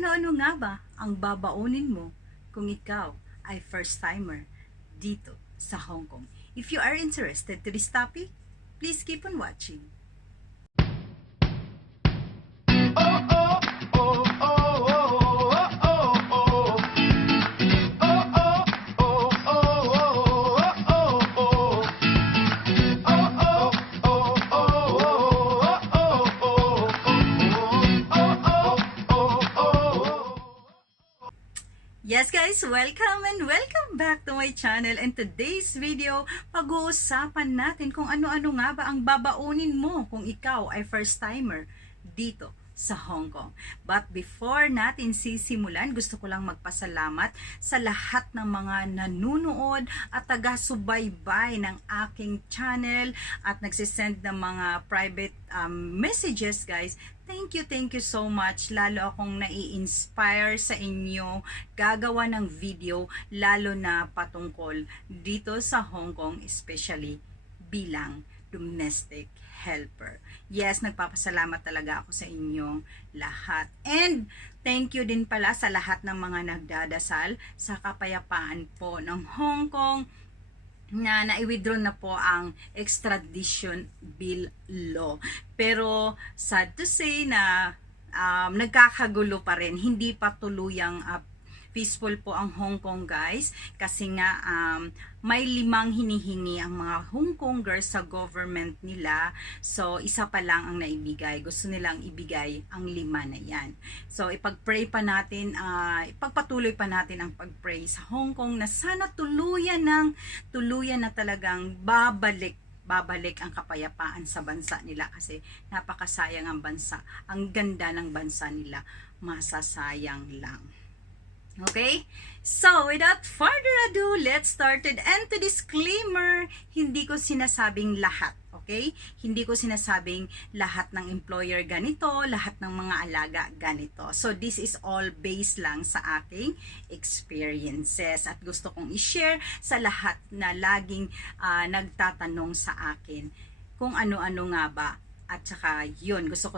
Ano-ano nga ba ang babaunin mo kung ikaw ay first-timer dito sa Hong Kong? If you are interested to this topic, please keep on watching. Yes guys, welcome and welcome back to my channel. And today's video, pag-uusapan natin kung ano-ano nga ba ang babaunin mo kung ikaw ay first timer dito sa Hong Kong. But before natin sisimulan, gusto ko lang magpasalamat sa lahat ng mga nanunood at taga-subaybay ng aking channel at nagsisend ng mga private messages guys. Thank you so much. Lalo akong nai-inspire sa inyo gagawa ng video lalo na patungkol dito sa Hong Kong, especially bilang domestic helper. Yes, nagpapasalamat talaga ako sa inyong lahat. And thank you din pala sa lahat ng mga nagdadasal sa kapayapaan po ng Hong Kong na nai-withdraw na po ang extradition bill law. Pero sad to say na nagkakagulo pa rin. Hindi pa tuluyang peaceful po ang Hong Kong guys. Kasi nga may 5 hinihingi ang mga Hong Kongers sa government nila. So isa pa lang ang naibigay. Gusto nilang ibigay ang 5 na yan. So ipag-pray pa natin, ipagpatuloy pa natin ang pag-pray sa Hong Kong na sana tuluyan na talagang babalik ang kapayapaan sa bansa nila kasi napakasayang ang bansa. Ang ganda ng bansa nila, masasayang lang. Okay? So, without further ado, let's start it. And to disclaimer, hindi ko sinasabing lahat. Okay? Hindi ko sinasabing lahat ng employer ganito, lahat ng mga alaga ganito. So, this is all based lang sa aking experiences. At gusto kong i-share sa lahat na laging nagtatanong sa akin kung ano-ano nga ba. At saka yun, gusto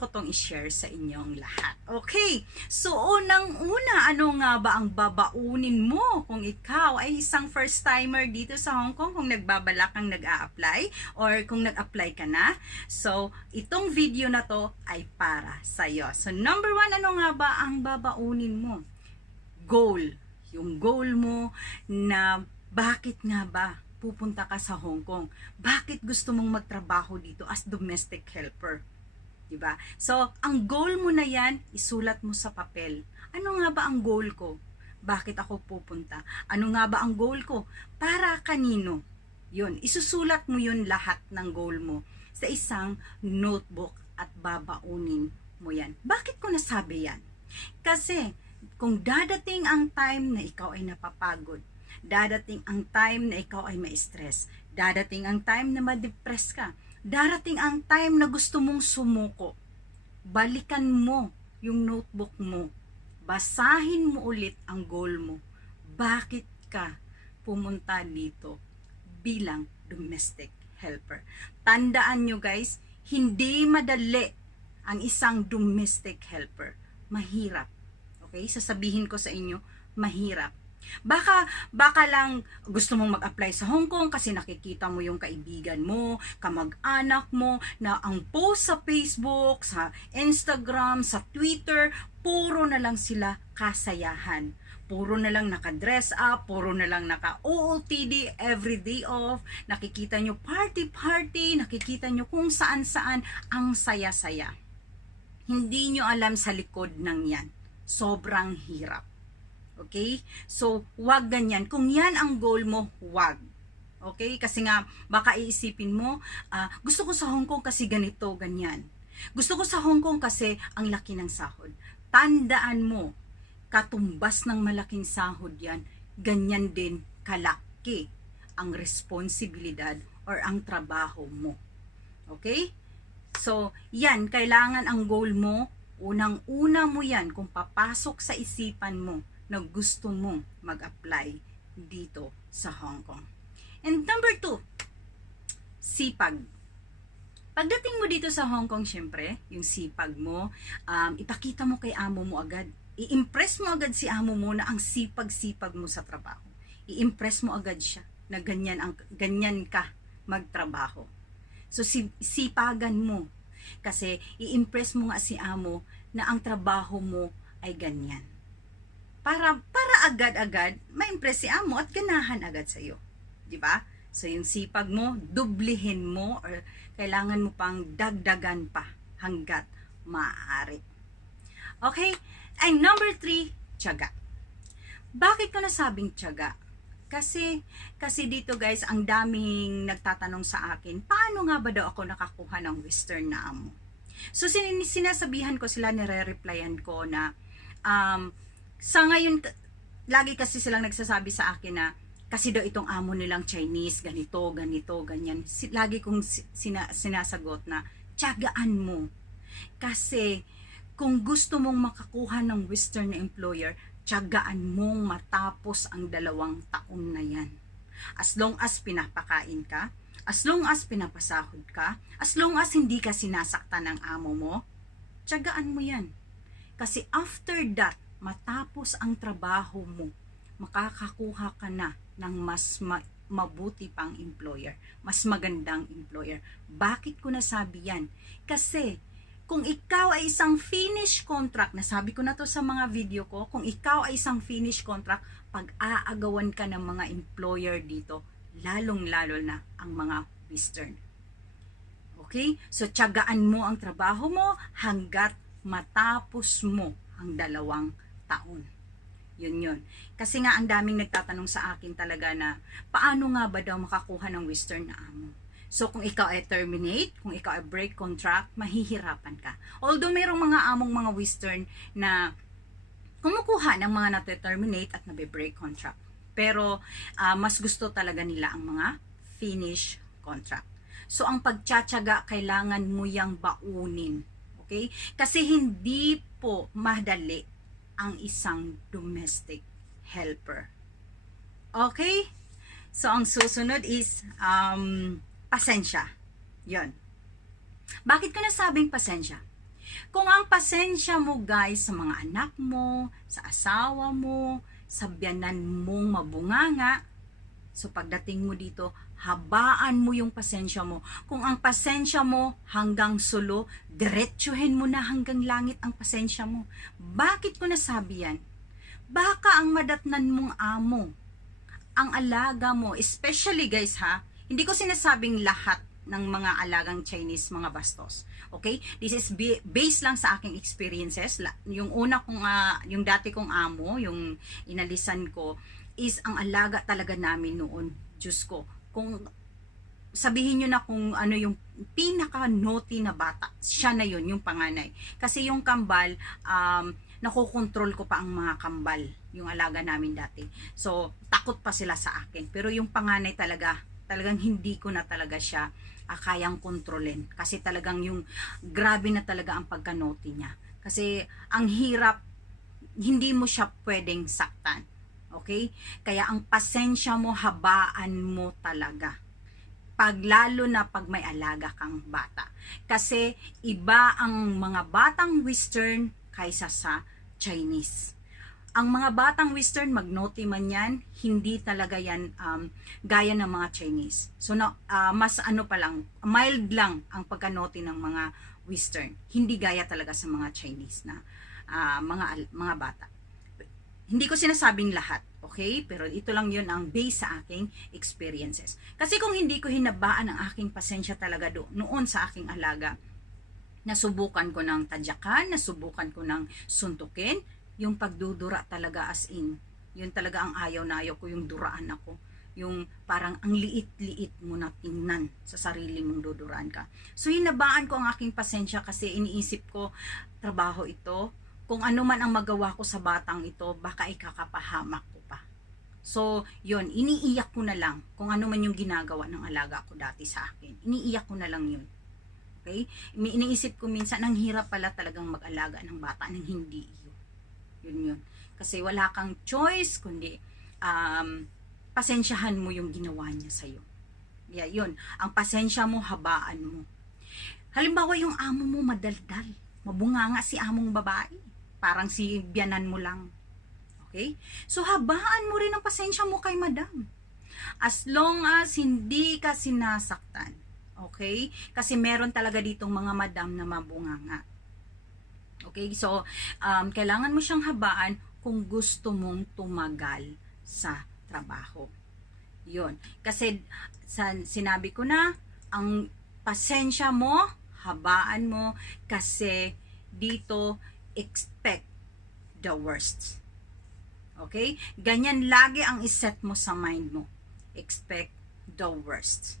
ko tong i-share sa inyong lahat. Okay, so unang-una, ano nga ba ang babaunin mo kung ikaw ay isang first timer dito sa Hong Kong, kung nagbabalak kang nag-a-apply or kung nag-apply ka na. So, itong video na to ay para sa'yo. So, number 1, ano nga ba ang babaunin mo? Goal. Yung goal mo na bakit nga ba pupunta ka sa Hong Kong? Bakit gusto mong magtrabaho dito as domestic helper? Diba? So, ang goal mo na yan, isulat mo sa papel. Ano nga ba ang goal ko? Bakit ako pupunta? Ano nga ba ang goal ko? Para kanino? Yun, isusulat mo yun lahat ng goal mo sa isang notebook at babaunin mo yan. Bakit ko nasabi yan? Kasi, kung dadating ang time na ikaw ay napapagod, dadating ang time na ikaw ay ma-stress. Dadating ang time na ma-depress ka. Darating ang time na gusto mong sumuko. Balikan mo yung notebook mo. Basahin mo ulit ang goal mo. Bakit ka pumunta dito bilang domestic helper? Tandaan nyo guys, hindi madali ang isang domestic helper. Mahirap. Okay? Sasabihin ko sa inyo, mahirap. Baka lang gusto mong mag-apply sa Hong Kong kasi nakikita mo yung kaibigan mo, kamag-anak mo na ang post sa Facebook, sa Instagram, sa Twitter, puro na lang sila kasayahan. Puro na lang naka-dress up, puro na lang naka-OOTD, every day off. Nakikita nyo party, nakikita nyo kung saan-saan ang saya-saya. Hindi nyo alam sa likod ng yan. Sobrang hirap. Okay? So, wag ganyan. Kung yan ang goal mo, wag. Okay? Kasi nga, baka iisipin mo, gusto ko sa Hong Kong kasi ganito, ganyan. Gusto ko sa Hong Kong kasi ang laki ng sahod. Tandaan mo, katumbas ng malaking sahod yan, ganyan din kalaki ang responsibilidad or ang trabaho mo. Okay? So, yan, kailangan ang goal mo, unang-una mo yan kung papasok sa isipan mo na gusto mong mag-apply dito sa Hong Kong. And number 2, sipag. Pagdating mo dito sa Hong Kong, syempre, yung sipag mo, ipakita mo kay amo mo agad. I-impress mo agad si amo mo na ang sipag-sipag mo sa trabaho. I-impress mo agad siya na ganyan ka magtrabaho. So, sipagan mo. Kasi, i-impress mo nga si amo na ang trabaho mo ay ganyan. Para agad-agad, ma-impress si amo at ganahan agad sa'yo. Diba? So, yung sipag mo, dublihin mo or kailangan mo pang dagdagan pa hanggat maaari. Okay? And number 3, tiyaga. Bakit ko nasabing tiyaga? Kasi dito guys, ang daming nagtatanong sa akin, paano nga ba daw ako nakakuha ng Western na amo? So, sinasabihan ko sila, nire-replyan ko na, sa ngayon, lagi kasi silang nagsasabi sa akin na, kasi daw itong amo nilang Chinese, ganito, ganyan. Lagi kong sinasagot na, tiyagaan mo. Kasi, kung gusto mong makakuha ng Western na employer, tiyagaan mong matapos ang 2 taon na yan. As long as pinapakain ka, as long as pinapasahod ka, as long as hindi ka sinasaktan ng amo mo, tiyagaan mo yan. Kasi after that, matapos ang trabaho mo, makakakuha ka na ng mas mabuti pang employer, mas magandang employer. Bakit ko nasabi yan? Kasi kung ikaw ay isang finish contract, nasabi ko na to sa mga video ko, kung ikaw ay isang finish contract, pag-aagawan ka ng mga employer dito, lalong-lalo na ang mga Western. Okay? So, tiyagaan mo ang trabaho mo hanggat matapos mo ang 2 taon. Yun. Kasi nga ang daming nagtatanong sa akin talaga na paano nga ba daw makakuha ng Western na amo? So kung ikaw ay terminate, kung ikaw ay break contract, mahihirapan ka. Although mayroong mga among mga Western na kumukuha ng mga nate-terminate at nabe-break contract. Pero mas gusto talaga nila ang mga finish contract. So ang pagtsatsaga, kailangan mo yang baunin. Okay? Kasi hindi po madali ang isang domestic helper. Okay? So, ang susunod is pasensya. Yon. Bakit ko nasabing pasensya? Kung ang pasensya mo guys sa mga anak mo, sa asawa mo, sa biyanan mong mabunganga, so pagdating mo dito, habaan mo yung pasensya mo. Kung ang pasensya mo hanggang sulo, diretsuhin mo na hanggang langit ang pasensya mo. Bakit ko nasabi yan? Baka ang madatnan mong amo, ang alaga mo, especially guys ha, hindi ko sinasabing lahat ng mga alagang Chinese mga bastos. Okay? This is based lang sa aking experiences. Yung una kong, yung dati kong amo, yung inalisan ko, is ang alaga talaga namin noon. Diyos ko, kung sabihin nyo na kung ano yung pinaka-naughty na bata, siya na yun, yung panganay. Kasi yung kambal, nakokontrol ko pa ang mga kambal, yung alaga namin dati. So, takot pa sila sa akin. Pero yung panganay talagang hindi ko na talaga siya kayang kontrolin. Kasi talagang yung grabe na talaga ang pagka-naughty niya. Kasi ang hirap, hindi mo siya pwedeng saktan. Okay? Kaya ang pasensya mo, habaan mo talaga. Lalo na pag may alaga kang bata. Kasi iba ang mga batang Western kaysa sa Chinese. Ang mga batang Western, mag-naughty man yan, hindi talaga yan gaya ng mga Chinese. So, mas ano pa lang, mild lang ang pagka-naughty ng mga Western. Hindi gaya talaga sa mga Chinese na mga bata. Hindi ko sinasabing lahat, okay? Pero ito lang yun ang base sa aking experiences. Kasi kung hindi ko hinabaan ang aking pasensya talaga noon sa aking alaga, nasubukan ko ng tadyakan, nasubukan ko ng suntukin, yung pagdudura talaga as in. Yun talaga ang ayaw na ayaw ko, yung duraan ako. Yung parang ang liit-liit mo na tingnan sa sarili mong duduraan ka. So hinabaan ko ang aking pasensya kasi iniisip ko, trabaho ito, kung ano man ang magawa ko sa batang ito, baka ikakapahamak ko pa. So, yun, iniiyak ko na lang kung ano man yung ginagawa ng alaga ko dati sa akin. Iniiyak ko na lang yun. Okay? Iniisip ko minsan, ang hirap pala talagang mag-alaga ng bata nang hindi yun. Yun. Kasi wala kang choice, kundi pasensyahan mo yung ginawa niya sa'yo. Yeah, yun. Ang pasensya mo, habaan mo. Halimbawa, yung amo mo madaldal. Mabunganga si among babae. Parang si biyanan mo lang. Okay? So, habaan mo rin ang pasensya mo kay madam. As long as hindi ka sinasaktan. Okay? Kasi meron talaga ditong mga madam na mabunganga. Okay? So, kailangan mo siyang habaan kung gusto mong tumagal sa trabaho. Yun. Kasi, sinabi ko na, ang pasensya mo, habaan mo, kasi dito, expect the worst. Okay? Ganyan lagi ang iset mo sa mind mo. Expect the worst.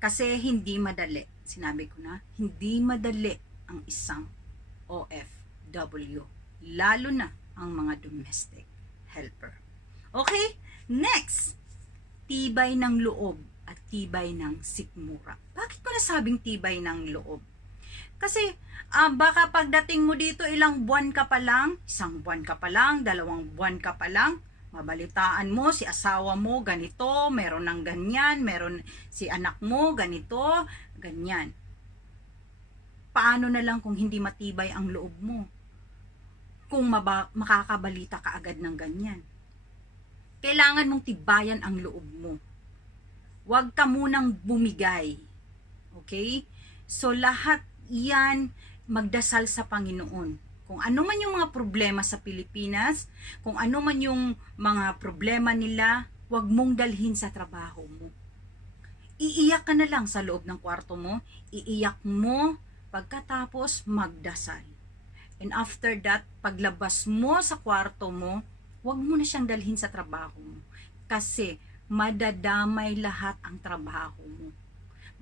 Kasi hindi madali. Sinabi ko na, hindi madali ang isang OFW. Lalo na ang mga domestic helper. Okay? Next, tibay ng loob at tibay ng sikmura. Bakit ko nasabing tibay ng loob? Kasi baka pagdating mo dito ilang buwan ka pa lang, 1 buwan ka pa lang, 2 buwan ka pa lang, mabalitaan mo si asawa mo ganito, meron ng ganyan, meron si anak mo ganito, ganyan. Paano na lang kung hindi matibay ang loob mo? Kung makakabalita ka agad ng ganyan. Kailangan mong tibayan ang loob mo. Huwag ka munang bumigay. Okay? So lahat yan, magdasal sa Panginoon. Kung ano man yung mga problema sa Pilipinas, kung ano man yung mga problema nila, huwag mong dalhin sa trabaho mo. Iiyak ka na lang sa loob ng kwarto mo, iiyak mo, pagkatapos magdasal. And after that, paglabas mo sa kwarto mo, huwag mo na siyang dalhin sa trabaho mo. Kasi madadamay lahat ang trabaho mo.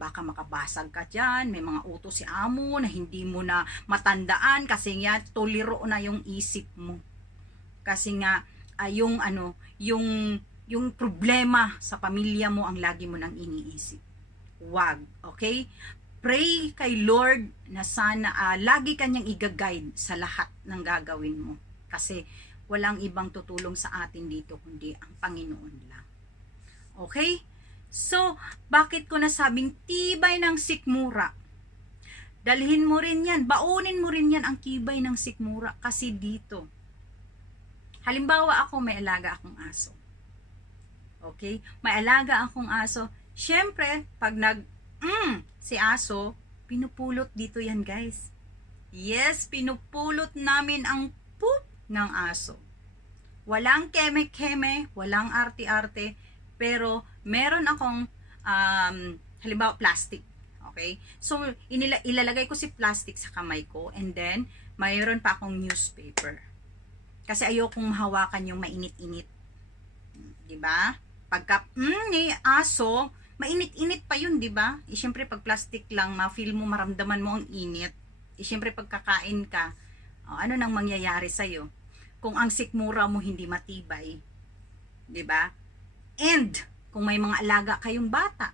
Baka makabasag ka dyan, may mga utos si amo na hindi mo na matandaan kasi nga tolero na yung isip mo. Kasi nga yung problema sa pamilya mo ang lagi mo nang iniisip. Wag, okay? Pray kay Lord na sana lagi kanyang i-guide sa lahat ng gagawin mo. Kasi walang ibang tutulong sa atin dito kundi ang Panginoon lang. Okay? So, bakit ko nasabing tibay ng sikmura? Dalhin mo rin yan, baunin mo rin yan ang tibay ng sikmura kasi dito. Halimbawa ako, may alaga akong aso. Okay? May alaga akong aso. Siyempre, pag si aso, pinupulot dito yan guys. Yes, pinupulot namin ang poop ng aso. Walang keme-keme, walang arte-arte, pero meron akong halimbawa plastic. Okay? So ilalagay ko si plastic sa kamay ko and then mayroon pa akong newspaper. Kasi ayokong mahawakan yung mainit-init. 'Di ba? Pagka ni aso, mainit-init pa yun, 'di ba? Siyempre pag plastic lang, ma-feel mo, maramdaman mo ang init. Siyempre pagkakain ka, ano nang mangyayari sa iyo? Kung ang sikmura mo hindi matibay, 'di ba? And, kung may mga alaga kayong bata,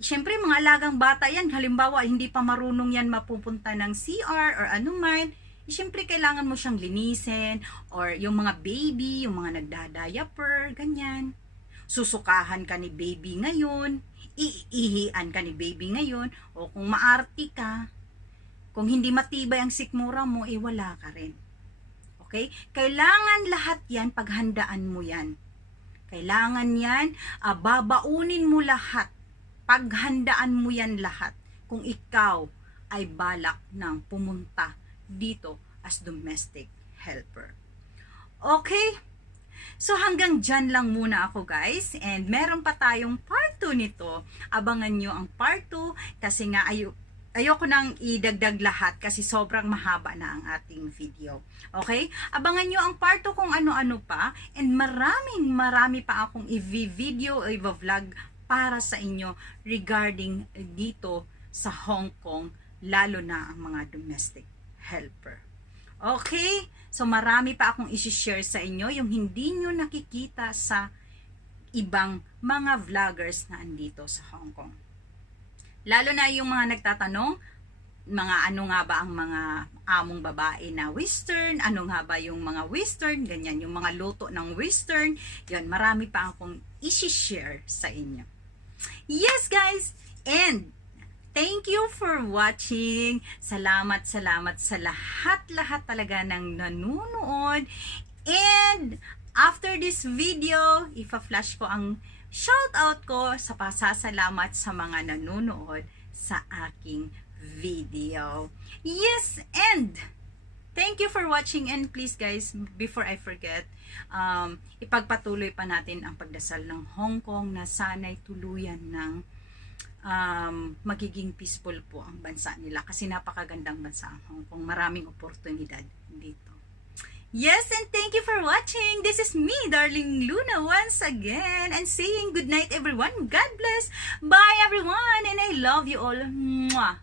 siyempre mga alagang bata yan, halimbawa hindi pa marunong yan mapupunta ng CR or anuman, siyempre kailangan mo siyang linisin, or yung mga baby, yung mga nagdadiaper, ganyan. Susukahan ka ni baby ngayon, iihian ka ni baby ngayon, o kung maarti ka, kung hindi matibay ang sikmura mo, wala ka rin. Okay? Kailangan lahat yan, paghandaan mo yan. Kailangan yan, babaunin mo lahat. Paghandaan mo yan lahat. Kung ikaw ay balak ng pumunta dito as domestic helper. Okay? So hanggang dyan lang muna ako guys. And meron pa tayong part 2 nito. Abangan nyo ang part 2 kasi nga ayoko nang idagdag lahat kasi sobrang mahaba na ang ating video. Okay? Abangan nyo ang part 2 kung ano-ano pa. And marami pa akong i-video o i-vlog para sa inyo regarding dito sa Hong Kong, lalo na ang mga domestic helper. Okay? So marami pa akong i-share sa inyo yung hindi nyo nakikita sa ibang mga vloggers na andito sa Hong Kong. Lalo na yung mga nagtatanong, mga ano nga ba ang mga among babae na western, ano nga ba yung mga western, ganyan, yung mga luto ng western, yan, marami pa akong i-share sa inyo. Yes guys, and Thank you for watching. Salamat sa lahat talaga ng nanonood. And after this video, ipa-flash ko ang shoutout ko sa pasasalamat sa mga nanonood sa aking video. Yes, and thank you for watching, and please guys, before I forget, ipagpatuloy pa natin ang pagdasal ng Hong Kong na sana'y tuluyan ng magiging peaceful po ang bansa nila, kasi napakagandang bansa ang Hong Kong, maraming oportunidad dito. Yes, and thank you for watching. This is me, Darling Luna, once again, and saying good night everyone. God bless. Bye everyone, and I love you all. Mwah.